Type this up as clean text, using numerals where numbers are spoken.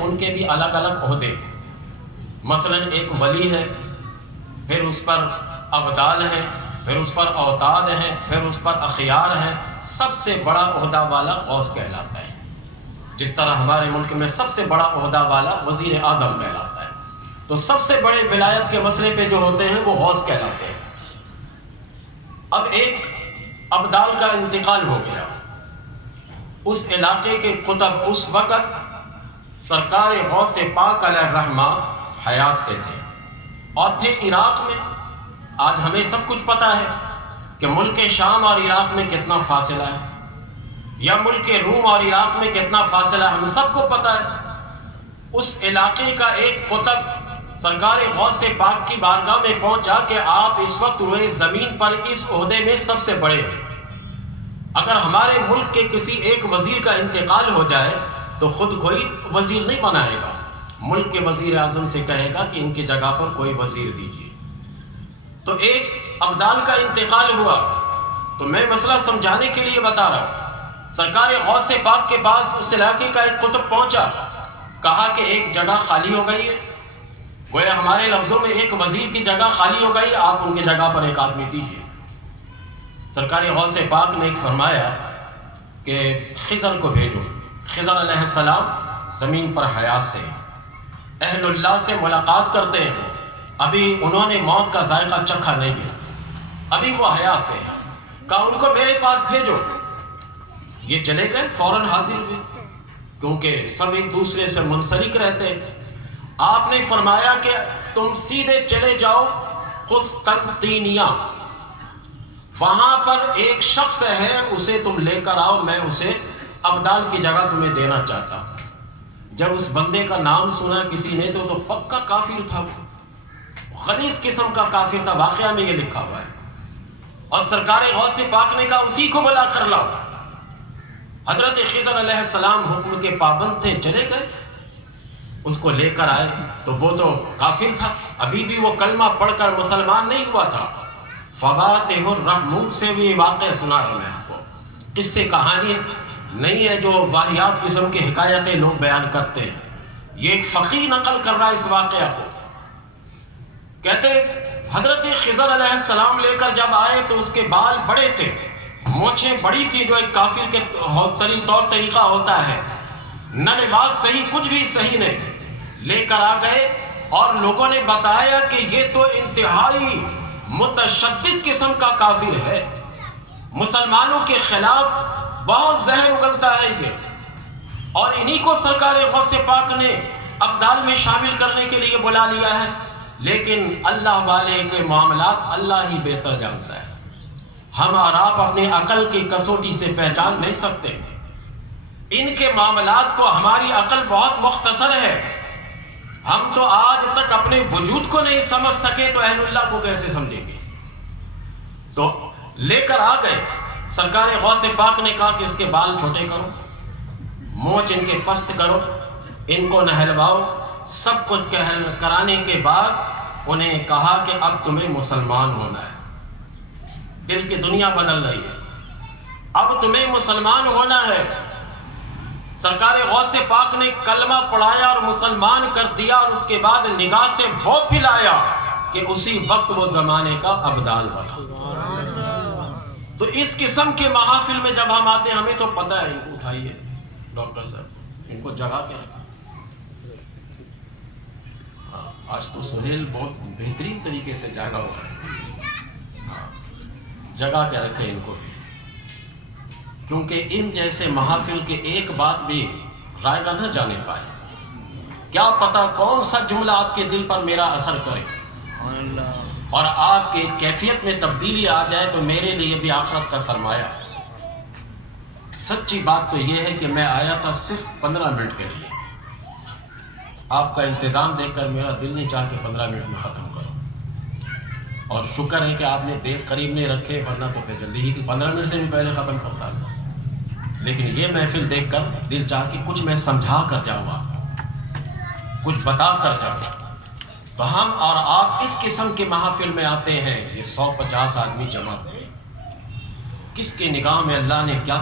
ان کے بھی الگ الگ عہدے، مثلا ایک ولی ہے، پھر اس پر ابدال ہیں، پھر اس پر اوتاد ہیں، پھر اس پر اخیار ہیں۔ سب سے بڑا عہدہ والا غوث کہلاتا ہے، جس طرح ہمارے ملک میں سب سے بڑا عہدہ والا وزیر اعظم کہلاتا ہے، تو سب سے بڑے ولایت کے مسئلے پہ جو ہوتے ہیں وہ غوث کہلاتے ہیں۔ اب ایک ابدال کا انتقال ہو گیا، اس علاقے کے قطب اس وقت سرکار غوث پاک علیہ الرحمہ حیات سے تھے اور تھے عراق میں۔ آج ہمیں سب کچھ پتہ ہے کہ ملک شام اور عراق میں کتنا فاصلہ ہے، یا ملک روم اور عراق میں کتنا فاصلہ ہے، ہمیں سب کو پتہ ہے۔ اس علاقے کا ایک قطب سرکار غوث پاک کی بارگاہ میں پہنچا کہ آپ اس وقت روئے زمین پر اس عہدے میں سب سے بڑے ہیں، اگر ہمارے ملک کے کسی ایک وزیر کا انتقال ہو جائے تو خود کوئی وزیر نہیں بنائے گا، ملک کے وزیر اعظم سے کہے گا کہ ان کی جگہ پر کوئی وزیر دیجیے۔ تو ایک ابدال کا انتقال ہوا، تو میں مسئلہ سمجھانے کے لیے بتا رہا ہوں۔ سرکار غوث پاک کے پاس اس علاقے کا ایک قطب پہنچا، کہا کہ ایک جگہ خالی ہو گئی ہے، گویا ہمارے لفظوں میں ایک وزیر کی جگہ خالی ہو گئی، آپ ان کی جگہ پر ایک آدمی دیجیے۔ سرکار غوث پاک نے ایک فرمایا کہ خضر کو بھیجو۔ خضر علیہ السلام زمین پر حیات سے اہل اللہ سے ملاقات کرتے ہیں، ابھی انہوں نے موت کا ذائقہ چکھا نہیں ہے، ابھی وہ حیات سے ہیں، کہا ان کو میرے پاس بھیجو۔ یہ چلے گئے، فوراً حاضر ہوئے، کیونکہ سب ایک دوسرے سے منسلک رہتے ہیں۔ آپ نے فرمایا کہ تم سیدھے چلے جاؤ قسطنطینیہ، وہاں پر ایک شخص ہے، اسے تم لے کر آؤ، میں اسے ابدال کی جگہ تمہیں دینا چاہتا ہوں۔ جب اس بندے کا نام سنا کسی نے تو پکا کافر تھا، غلیظ قسم کا کافر تھا، واقعہ میں یہ لکھا ہوا ہے۔ اور سرکار غوث پاک نے کہا اسی کو بلا کر لاؤ۔ حضرت خضر علیہ السلام حکم کے پابند تھے، چلے گئے، اس کو لے کر آئے تو وہ تو کافر تھا، ابھی بھی وہ کلمہ پڑھ کر مسلمان نہیں ہوا تھا۔ فواتح الرحمون سے بھی واقعہ سنا رہا میں آپ کو، قصے کہانی نہیں ہے جو واہیات قسم کی حکایتیں لوگ بیان کرتے ہیں، یہ ایک فقیہ نقل کر رہا ہے اس واقعہ کو۔ کہتے حضرت خضر علیہ السلام لے کر جب آئے تو اس کے بال بڑے تھے، مونچھیں بڑی تھی، جو ایک کافر کے طور طریقہ ہوتا ہے، نہ لباس صحیح، کچھ بھی صحیح نہیں، لے کر آ گئے اور لوگوں نے بتایا کہ یہ تو انتہائی متشدد قسم کا کافر ہے، مسلمانوں کے خلاف بہت زہر اگلتا ہے یہ، اور انہی کو سرکار غوث پاک نے ابدال میں شامل کرنے کے لیے بلا لیا ہے۔ لیکن اللہ والے کے معاملات اللہ ہی بہتر جانتا ہے، ہم اور آپ اپنی عقل کی کسوٹی سے پہچان نہیں سکتے، ان کے معاملات کو ہماری عقل بہت مختصر ہے، ہم تو آج تک اپنے وجود کو نہیں سمجھ سکے تو اہل اللہ کو کیسے سمجھیں گے۔ تو لے کر آ گئے، سرکار غوث پاک نے کہا کہ اس کے بال چھوٹے کرو، مونچھ ان کے پست کرو، ان کو نہلواؤ، سب کچھ کرانے کے بعد انہیں کہا کہ اب تمہیں مسلمان ہونا ہے، دل کی دنیا بدل رہی ہے، اب تمہیں مسلمان ہونا ہے۔ سرکار غوث پاک نے کلمہ پڑھایا اور مسلمان کر دیا، اور اس کے بعد نگاہ سے وہ پلایا کہ اسی وقت وہ زمانے کا ابدال بنا۔ تو اس قسم کے محافل میں جب ہم آتے ہیں ہمیں تو پتہ ہے، ان کو اٹھائیے ڈاکٹر صاحب، ان کو جگہ کے رکھیں۔ آج تو سہیل بہت بہترین طریقے سے جاگا ہوا ہے، جگہ کے رکھیں ان کو، کیونکہ ان جیسے محافل کے ایک بات بھی رائگاں نہ جانے پائے، کیا پتہ کون سا جملہ آپ کے دل پر میرا اثر کرے اور آپ کی کیفیت میں تبدیلی آ جائے تو میرے لیے بھی آخرت کا سرمایہ۔ سچی بات تو یہ ہے کہ میں آیا تھا صرف 15 منٹ کے لیے، آپ کا انتظام دیکھ کر میرا دل نہیں چاہ کہ 15 منٹ میں ختم کرو، اور شکر ہے کہ آپ نے دیکھ قریب نہیں رکھے، ورنہ تو پھر جلدی ہی 15 منٹ سے بھی پہلے ختم کرتا ہے۔ لیکن یہ محفل دیکھ کر دل چاہ کہ کچھ میں سمجھا کر جاؤں، آپ کچھ بتا کر جاؤں۔ تو ہم اور آپ اس قسم کے محافل میں آتے ہیں، یہ 150 آدمی جمع ہوئے، کس کے نگاہ میں اللہ نے کیا